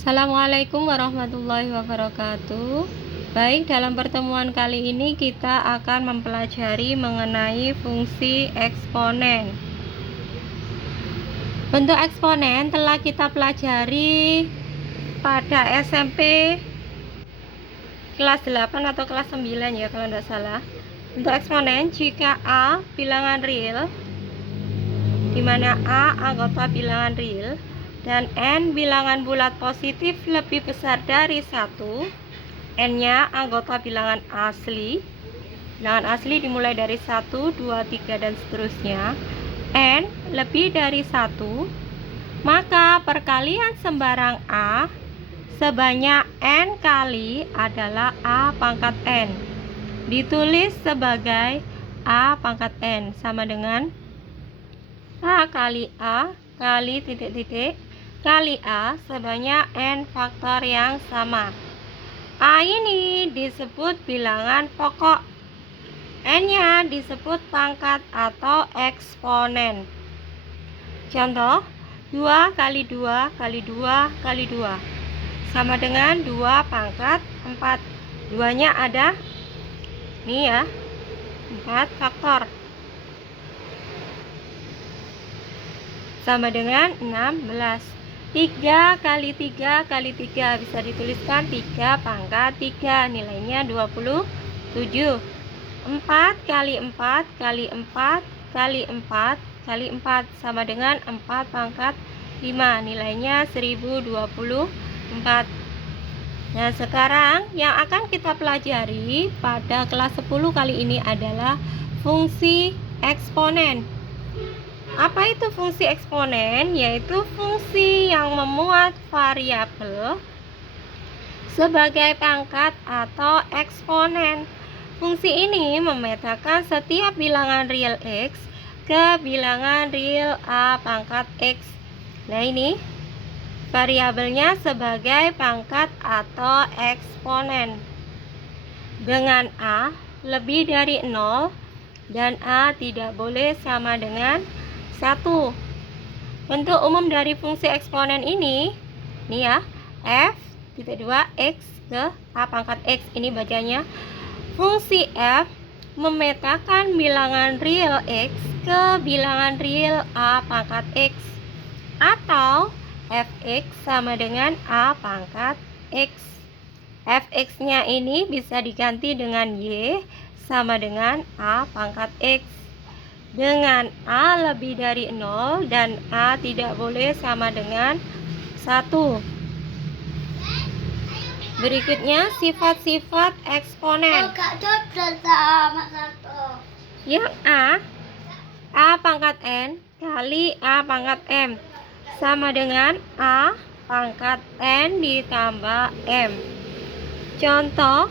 Assalamualaikum warahmatullahi wabarakatuh. Baik, dalam pertemuan kali ini kita akan mempelajari mengenai fungsi eksponen. Bentuk eksponen telah kita pelajari pada SMP kelas 8 atau kelas 9 ya kalau tidak salah. Bentuk eksponen jika A bilangan real, di mana A anggota bilangan real dan N bilangan bulat positif lebih besar dari 1, N-nya anggota bilangan asli. Bilangan asli dimulai dari 1, 2, 3, dan seterusnya. N lebih dari 1, maka perkalian sembarang A sebanyak N kali adalah A pangkat N. Ditulis sebagai A pangkat N sama dengan A kali A kali titik-titik kali A sebanyak N faktor yang sama. A ini disebut bilangan pokok, N-nya disebut pangkat atau eksponen. Contoh, 2 kali 2 kali 2 kali 2 sama dengan 2 pangkat 4. 2-nya ada nih ya, 4 faktor sama dengan 16. 3 kali 3 kali 3 bisa dituliskan 3 pangkat 3, nilainya 27. 4 kali 4 kali 4 kali 4 kali 4 sama dengan 4 pangkat 5, nilainya 1024. Nah, sekarang yang akan kita pelajari pada kelas 10 kali ini adalah fungsi eksponen. Apa itu fungsi eksponen? Yaitu fungsi yang memuat variabel sebagai pangkat atau eksponen. Fungsi ini memetakan setiap bilangan real X ke bilangan real A pangkat X. Nah, ini variabelnya sebagai pangkat atau eksponen dengan A lebih dari 0 dan A tidak boleh sama dengan 1. Bentuk umum dari fungsi eksponen ini nih ya, f(2) x ke A pangkat X, ini bacanya. Fungsi f memetakan bilangan real X ke bilangan real A pangkat X, atau fx sama dengan A pangkat X. Fx-nya ini bisa diganti dengan y sama dengan A pangkat X. Dengan A lebih dari 0 dan A tidak boleh sama dengan 1. Berikutnya sifat-sifat eksponen. Yang A pangkat N kali A pangkat M sama dengan A pangkat N ditambah M. Contoh,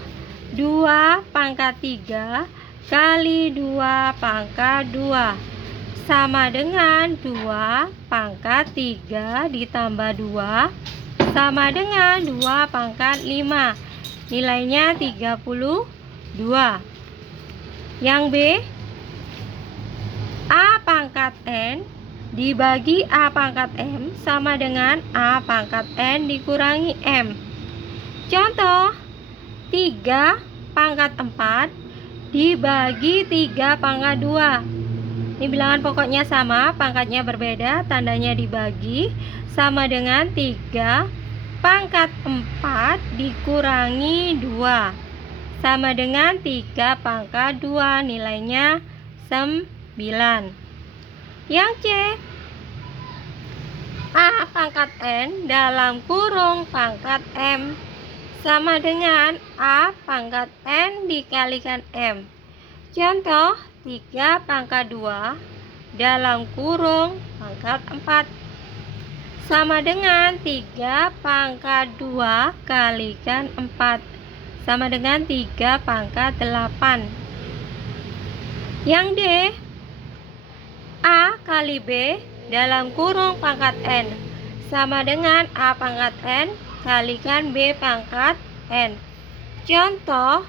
2 pangkat 3 kali 2 pangkat 2 sama dengan 2 pangkat 3 ditambah 2 sama dengan 2 pangkat 5, nilainya 32. Yang B, A pangkat N dibagi A pangkat M sama dengan A pangkat N dikurangi M. Contoh, 3 pangkat 4 dibagi 3 pangkat 2. Ini bilangan pokoknya sama, pangkatnya berbeda, tandanya dibagi, sama dengan 3 pangkat 4 dikurangi 2 sama dengan 3 pangkat 2, nilainya 9. Yang C, A pangkat N dalam kurung pangkat M sama dengan A pangkat N dikalikan M. Contoh, 3 pangkat 2 dalam kurung pangkat 4 sama dengan 3 pangkat 2 kalikan 4 sama dengan 3 pangkat 8. Yang D, A kali B dalam kurung pangkat N sama dengan A pangkat N kalikan B pangkat N. Contoh,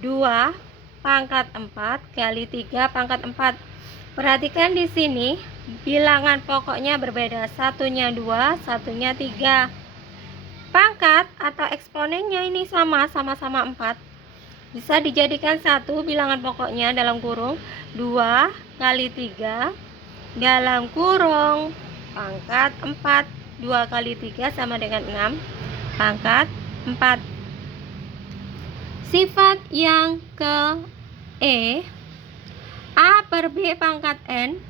2 pangkat 4 kali 3 pangkat 4. Perhatikan di sini bilangan pokoknya berbeda, satunya 2, satunya 3. Pangkat atau eksponennya ini sama-sama 4. Bisa dijadikan satu bilangan pokoknya dalam kurung 2 kali 3 dalam kurung pangkat 4. 2 kali 3 sama dengan 6 pangkat 4. Sifat yang ke E, A per B pangkat N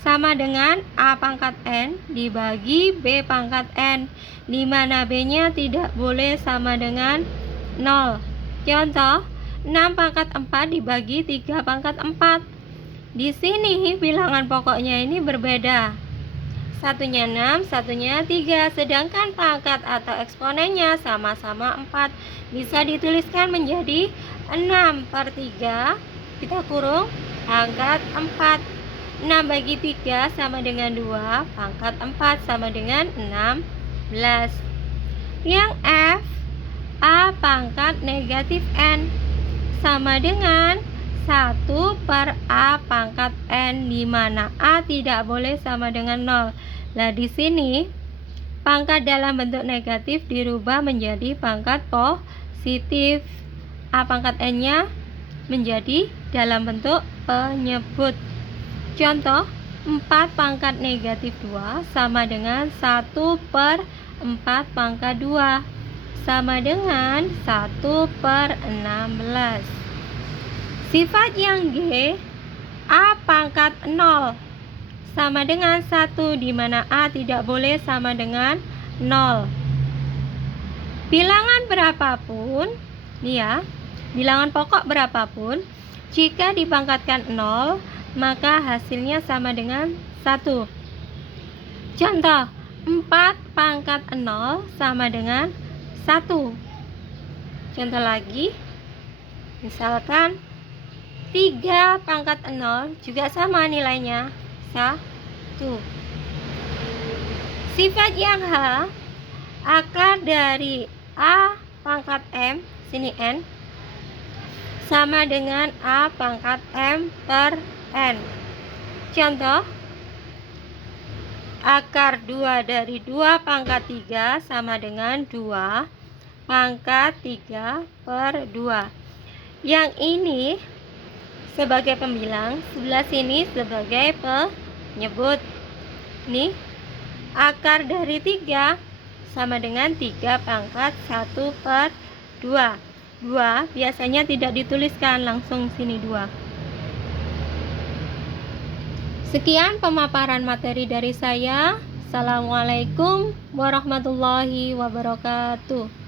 sama dengan A pangkat N dibagi B pangkat N, di mana B-nya tidak boleh sama dengan 0. Contoh, 6 pangkat 4 dibagi 3 pangkat 4. Di sini bilangan pokoknya ini berbeda. Satunya 6, satunya 3, sedangkan pangkat atau eksponennya sama-sama 4. Bisa dituliskan menjadi 6 per 3, kita kurung pangkat 4. 6 bagi 3 sama dengan 2, pangkat 4 sama dengan 16. Yang F, A pangkat negatif N sama dengan 1 per A pangkat N, di mana A tidak boleh sama dengan 0. Nah, di sini pangkat dalam bentuk negatif dirubah menjadi pangkat positif. A pangkat N-nya menjadi dalam bentuk penyebut. Contoh, 4 pangkat negatif 2 sama dengan 1 per 4 pangkat 2 sama dengan 1 per 16. Sifat yang G, A pangkat 0 sama dengan 1, di mana A tidak boleh sama dengan 0. Bilangan berapapun, nih ya, bilangan pokok berapapun, jika dipangkatkan 0, maka hasilnya sama dengan 1. Contoh, 4 pangkat 0 sama dengan 1. Contoh lagi, misalkan 3 pangkat 0 juga sama nilainya, 1. Sifat yang H, akar dari A pangkat M, sini N, sama dengan A pangkat M per N. Contoh, akar 2 dari 2 pangkat 3 sama dengan 2 pangkat 3 per 2. Yang ini sebagai pembilang, sebelah sini sebagai penyebut. Nih, akar dari 3 sama dengan 3 pangkat 1 per 2. 2 biasanya tidak dituliskan, langsung sini 2. Sekian pemaparan materi dari saya. Assalamualaikum warahmatullahi wabarakatuh.